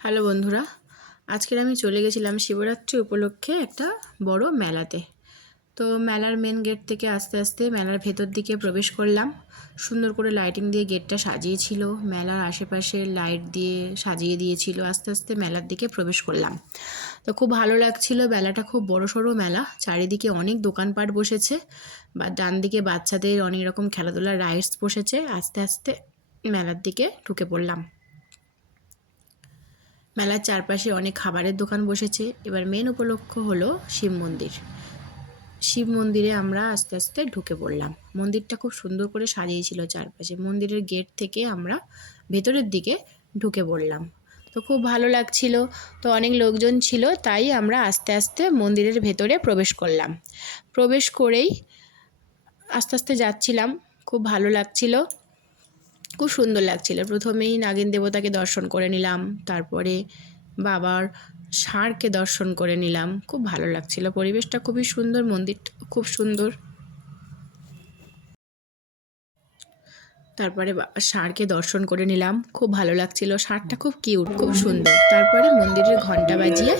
Hello বন্ধুরা, আজকের আমি চলে গেছিলাম শিবরাত্রি উপলক্ষে একটা বড় মেলাতে। তো মেলার মেন গেট থেকে আস্তে আস্তে মেলার ভেতর দিকে প্রবেশ করলাম। সুন্দর করে লাইটিং দিয়ে গেটটা সাজিয়েছিল, মেলার আশেপাশে লাইট দিয়ে সাজিয়ে দিয়েছিল। আস্তে আস্তে মেলার দিকে প্রবেশ করলাম। তো খুব ভালো লাগছিল। মেলাটা খুব বড়সড় মেলা, চারিদিকে অনেক দোকানপাট বসেছে, বা ডান দিকে বাচ্চাদের অনেক রকম খেলাধুলার রাইডস বসেছে। আস্তে আস্তে মেলার দিকে ঢুকে পড়লাম। মেলার চারপাশে অনেক খাবারের দোকান বসেছে। এবার মেন উপলক্ষ হলো শিব মন্দির। শিব মন্দিরে আমরা আস্তে আস্তে ঢুকে পড়লাম। মন্দিরটা খুব সুন্দর করে সাজিয়েছিল চারপাশে। মন্দিরের গেট থেকে আমরা ভেতরের দিকে ঢুকে পড়লাম। তো খুব ভালো লাগছিল। তো অনেক লোকজন ছিল, তাই আমরা আস্তে আস্তে মন্দিরের ভেতরে প্রবেশ করলাম। প্রবেশ করেই আস্তে আস্তে যাচ্ছিলাম। খুব ভালো লাগছিল, খুব সুন্দর লাগছিল। প্রথমেই নাগিন দেবতাকে দর্শন করে নিলাম, তারপরে বাবার ষাঁড়কে দর্শন করে নিলাম। খুব ভালো লাগছিল, পরিবেশটা খুবই সুন্দর, মন্দিরটা খুব সুন্দর। তারপরে ষাঁড়কে দর্শন করে নিলাম, খুব ভালো লাগছিল। ষাঁড়টা খুব কিউট, খুব সুন্দর। তারপরে মন্দিরের ঘন্টা বাজিয়ে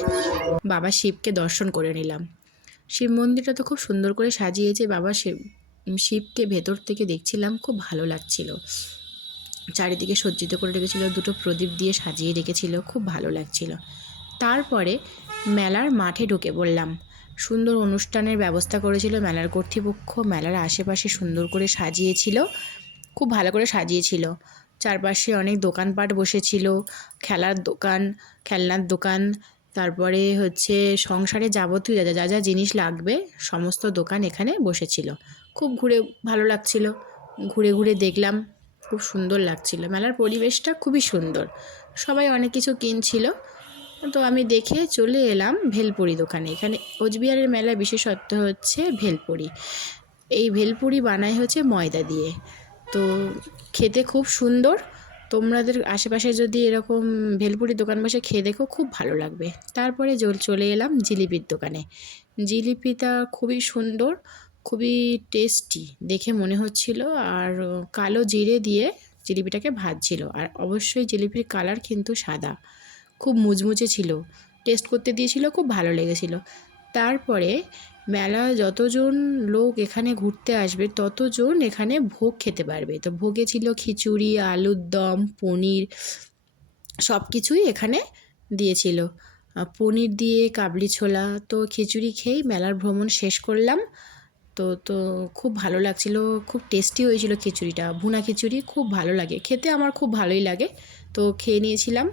বাবা শিবকে দর্শন করে নিলাম। শিব মন্দিরটা তো খুব সুন্দর করে সাজিয়েছে। বাবা শিবকে ভেতর থেকে দেখছিলাম, খুব ভালো লাগছিল। চারিদিকে সজ্জিত করে রেখেছিল, দুটো প্রদীপ দিয়ে সাজিয়ে রেখেছিল, খুব ভালো লাগছিল। তারপরে মেলার মাঠে ঢুকে পড়লাম। সুন্দর অনুষ্ঠানের ব্যবস্থা করেছিল মেলার কর্তৃপক্ষ। মেলার আশেপাশে সুন্দর করে সাজিয়েছিল, খুব ভালো করে সাজিয়েছিল। চারপাশে অনেক দোকানপাট বসেছিল, খেলার দোকান, খেলনার দোকান, তারপরে সংসারে যাবতীয় যা যা জিনিস লাগবে সমস্ত দোকান এখানে বসেছিল। খুব ভালো লাগছিল। ঘুরে ঘুরে দেখলাম, খুব সুন্দর লাগছিল। মেলার পরিবেশটা খুবই সুন্দর, সবাই অনেক কিছু কিনছিল। তো আমি দেখে চলে এলাম ভেলপুরি দোকানে। এখানে কোচবিহারের মেলার বিশেষত্ব হচ্ছে ভেলপুরি। এই ভেলপুরি বানায় ময়দা দিয়ে। তো খেতে খুব সুন্দর। তোমাদের আশেপাশে যদি এরকম ভেলপুরি দোকান বসে খেয়ে দেখো, খুব ভালো লাগবে। তারপরে চলে এলাম জিলিপির দোকানে। জিলিপিটা খুবই সুন্দর, খুবই টেস্টি দেখে মনে হচ্ছিল। আর কালো জিরে দিয়ে জিলিপিটাকে ভাজছিল। আর অবশ্যই জিলিপির কালার কিন্তু সাদা, খুব মুচমুচে ছিল। টেস্ট করতে দিয়েছিল, খুব ভালো লেগেছিল। তারপরে মেলা যতজন লোক এখানে ঘুরতে আসবে ততজন এখানে ভোগ খেতে পারবে। তো ভোগে ছিল খিচুড়ি, আলুর দম, পনির, সব কিছুই এখানে দিয়েছিল। পনির দিয়ে কাবলি ছোলা। তো খিচুড়ি খেয়েই মেলার ভ্রমণ শেষ করলাম। তো খুব ভালো লাগছিল, খুব টেস্টি হয়েছিল খিচুড়িটা। ভুনা খিচুড়ি খুব ভালো লাগে খেতে, আমার খুব ভালোই লাগে। তো খেয়ে নিয়েছিলাম।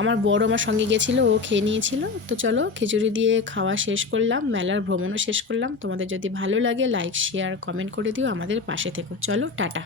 আমার বড় আমার সঙ্গে গেছিলো, ও খেয়ে নিয়েছিল। তো চলো, খিচুড়ি দিয়ে খাওয়া শেষ করলাম, মেলার ভ্রমণও শেষ করলাম। তোমাদের যদি ভালো লাগে লাইক, শেয়ার, কমেন্ট করে দিও, আমাদের পাশে থেকো। চলো, টাটা।